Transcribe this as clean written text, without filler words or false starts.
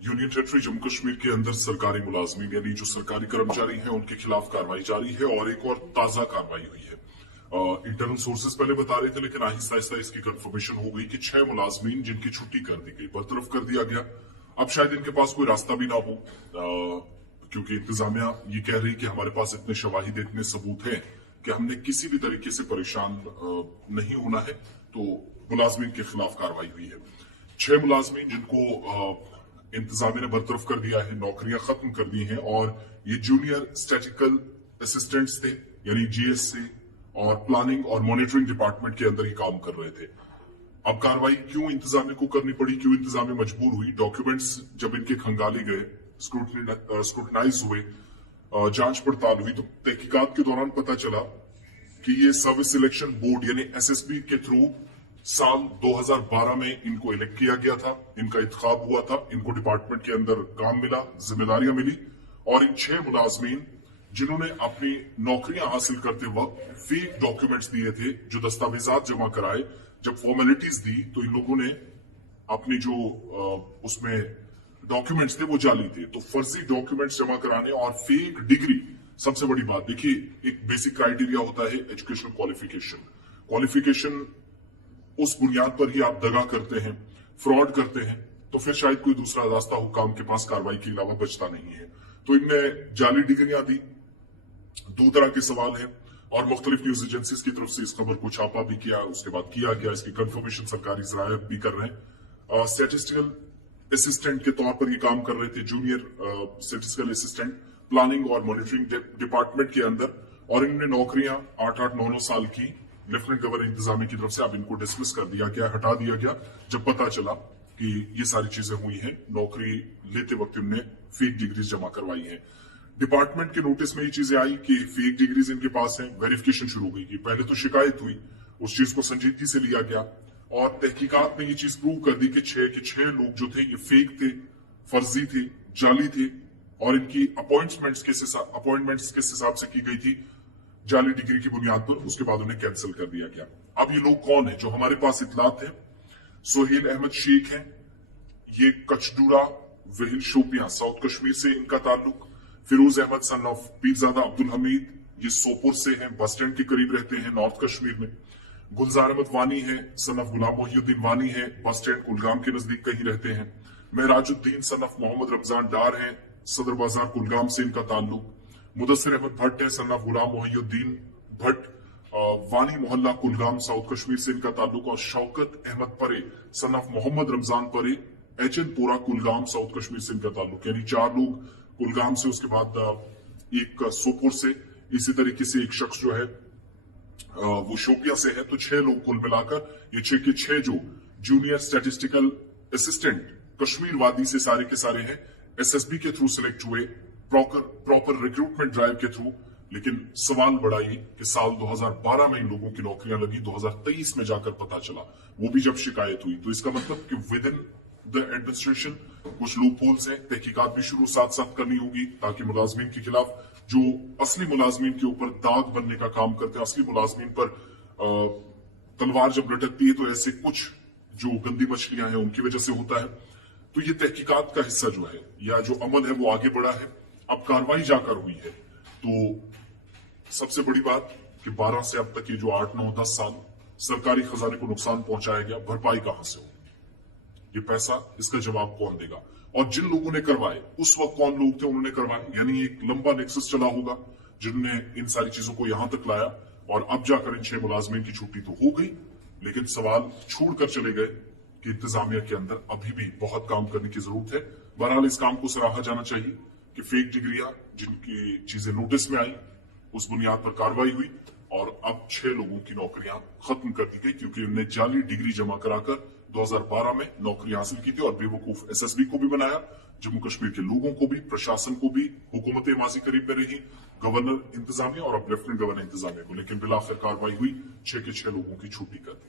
Union territory Jammu Kashmir के अंदर सरकारी मुलाजमीन यानी जो सरकारी कर्मचारी हैं उनके खिलाफ कार्रवाई जारी है और एक और ताजा कार्रवाई हुई है। इंटरनल सोर्सेज पहले बता रहे थे, लेकिन आहिस्ता आहिस्ता इसकी कंफर्मेशन हो गई कि 6 मुलाजमीन जिनकी छुट्टी कर दी गई, बरतरफ कर दिया गया। अब शायद इनके पास कोई रास्ता भी ना हो, क्योंकि इंतजामिया ये कह रही कि हमारे पास इतने शवाहिद, इतने सबूत हैं कि हमने किसी भी तरीके से परेशान नहीं होना है। तो मुलाजमीन के खिलाफ कार्रवाई हुई है। 6 मुलाजमीन जिनको इंतजामिया ने बरतरफ कर दिया है, नौकरियां खत्म कर दी हैं, और ये जूनियर स्टैटिकल असिस्टेंट्स थे यानी जीएस से, और प्लानिंग और मॉनिटरिंग डिपार्टमेंट के अंदर ही काम कर रहे थे। अब कार्रवाई क्यों इंतजामिया को करनी पड़ी, क्यों इंतजामिया मजबूर हुई? डॉक्यूमेंट्स जब इनके खंगाले गए, स्क्रूटनाइज हुए, जांच पड़ताल हुई, तो तहकीकात के दौरान पता चला कि ये सर्विस सिलेक्शन बोर्ड यानी एसएसबी के थ्रू साल 2012 में इनको इलेक्ट किया गया था, इनका इंतखाब हुआ था, इनको डिपार्टमेंट के अंदर काम मिला, जिम्मेदारियां मिली, और इन 6 मुलाजमीन जिन्होंने अपनी नौकरियां हासिल करते वक्त फेक डॉक्यूमेंट्स दिए थे, जो दस्तावेजात जमा कराए, जब फॉर्मेलिटीज दी तो इन लोगों ने अपनी जो उसमें डॉक्यूमेंट्स थे वो जाली थे। तो फर्जी डॉक्यूमेंट्स जमा कराने और फेक डिग्री, सबसे बड़ी बात देखिए, एक बेसिक क्राइटेरिया होता है एजुकेशनल क्वालिफिकेशन। उस बुनियाद पर ही आप दगा करते हैं, फ्रॉड करते हैं, तो फिर शायद कोई दूसरा रास्ता हुक्काम के पास कार्रवाई के अलावा बचता नहीं है। तो इनने जाली डिग्रियां दी। 2 तरह के सवाल हैं, और मुख्तलिफ न्यूज एजेंसीज की तरफ से इस खबर को छापा भी किया, उसके बाद किया गया, इसकी कंफर्मेशन सरकारी जराये भी कर रहे हैं। स्टैटिस्टिकल असिस्टेंट के तौर पर ये काम कर रहे थे, जूनियर स्टैटिस्टिकल असिस्टेंट प्लानिंग और मॉनिटरिंग डिपार्टमेंट के अंदर, और इनने नौकरियां 8-8, 9-9 साल की लेफ्टिनेंट गवर्नर इंतजामिया की तरफ से अब इनको डिसमिस कर दिया गया, हटा दिया गया, जब पता चला कि ये सारी चीजें हुई हैं। नौकरी लेते वक्त इनने फेक डिग्रीज जमा करवाई हैं। डिपार्टमेंट के नोटिस में ये चीजें आई कि फेक डिग्रीज इनके पास हैं। वेरिफिकेशन शुरू हो गई कि पहले तो शिकायत हुई, उस चीज को संजीदगी से लिया गया, और तहकीकात में ये चीज प्रूव कर दी कि 6 लोग जो थे ये फेक थे, फर्जी थे, जाली थे, और इनकी अपॉइंटमेंट्स किस हिसाब से की गई थी, जाली डिग्री की बुनियाद पर। उसके बाद उन्हें कैंसिल कर दिया गया। अब ये लोग कौन है जो हमारे पास इतलात है? सोहेल अहमद शेख हैं, ये कचडूरा वहील शोपियां साउथ कश्मीर से इनका ताल्लुक। फिरोज अहमद सन ऑफ पीरजादा अब्दुल हमीद, ये सोपुर से हैं, बस स्टैंड के करीब रहते हैं नॉर्थ कश्मीर में। गुलजार अहमद वानी है, सन ऑफ गुलाम मोहिउद्दीन वानी है, बस स्टैंड कुलगाम के नजदीक कहीं रहते हैं। महराजुद्दीन सन ऑफ मोहम्मद रमजान डार हैं, सदर बाजार कुलगाम से इनका ताल्लुक। मुदस्सिर अहमद भट्ट है, सन ऑफ गुलाम मोहिउद्दीन भट्ट, वानी मोहल्ला कुलगाम साउथ कश्मीर से इनका ताल्लुक। और शौकत अहमद परे, सन ऑफ मोहम्मद रमजान परे, एचएन पोरा कुलगाम साउथ कश्मीर से इनका ताल्लुक। यानी 4 लोग कुलगाम से, उसके बाद एक सोपुर से, इसी तरीके से एक शख्स जो है वो शोपिया से है। तो 6 लोग कुल मिलाकर ये 6 के 6 जो जूनियर स्टैटिस्टिकल असिस्टेंट कश्मीर वादी से सारे के सारे हैं, एसएसबी के थ्रू सिलेक्ट हुए, प्रॉपर रिक्रूटमेंट ड्राइव के थ्रू। लेकिन सवाल बड़ा ये कि साल 2012 में इन लोगों की नौकरियां लगी, 2023 में जाकर पता चला, वो भी जब शिकायत हुई। तो इसका मतलब कि विद इन द एडमिनिस्ट्रेशन कुछ लूप होल्स हैं, तहकीकात भी शुरू साथ साथ करनी होगी, ताकि मुलाजमीन के खिलाफ, जो असली मुलाजमीन के ऊपर दाग बनने का काम करते हैं, असली मुलाजमीन पर तलवार जब लटकती है तो ऐसे कुछ जो गंदी मछलियां हैं उनकी वजह से होता है। तो ये तहकीकात का हिस्सा जो है, या जो अमल है, वो आगे बढ़ा है। अब कार्रवाई जाकर हुई है। तो सबसे बड़ी बात कि 12 से अब तक ये जो 8, 9, 10 साल सरकारी खजाने को नुकसान पहुंचाया गया, भरपाई कहां से होगी? ये पैसा, इसका जवाब कौन देगा? और जिन लोगों ने करवाए, उस वक्त कौन लोग थे उन्होंने करवाए? यानी एक लंबा नेक्सस चला होगा जिनने इन सारी चीजों को यहां तक लाया, और अब जाकर इन 6 मुलाजमीन की छुट्टी तो हो गई, लेकिन सवाल छोड़कर चले गए कि इंतजामिया के अंदर अभी भी बहुत काम करने की जरूरत है। बहरहाल इस काम को सराहा जाना चाहिए कि फेक डिग्रियां, जिनकी चीजें नोटिस में आई, उस बुनियाद पर कार्रवाई हुई, और अब 6 लोगों की नौकरियां खत्म कर दी गई, क्योंकि उन्होंने जाली डिग्री जमा कराकर 2012 में नौकरी हासिल की थी, और बेवकूफ एसएसबी को भी बनाया, जम्मू कश्मीर के लोगों को भी, प्रशासन को भी। हुकूमत माजी करीब में रही, गवर्नर इंतजामिया और अब लेफ्टिनेंट गवर्नर इंतजामिया को, लेकिन बिलाखिर कार्रवाई हुई, 6 के 6 लोगों की छुट्टी कर दी।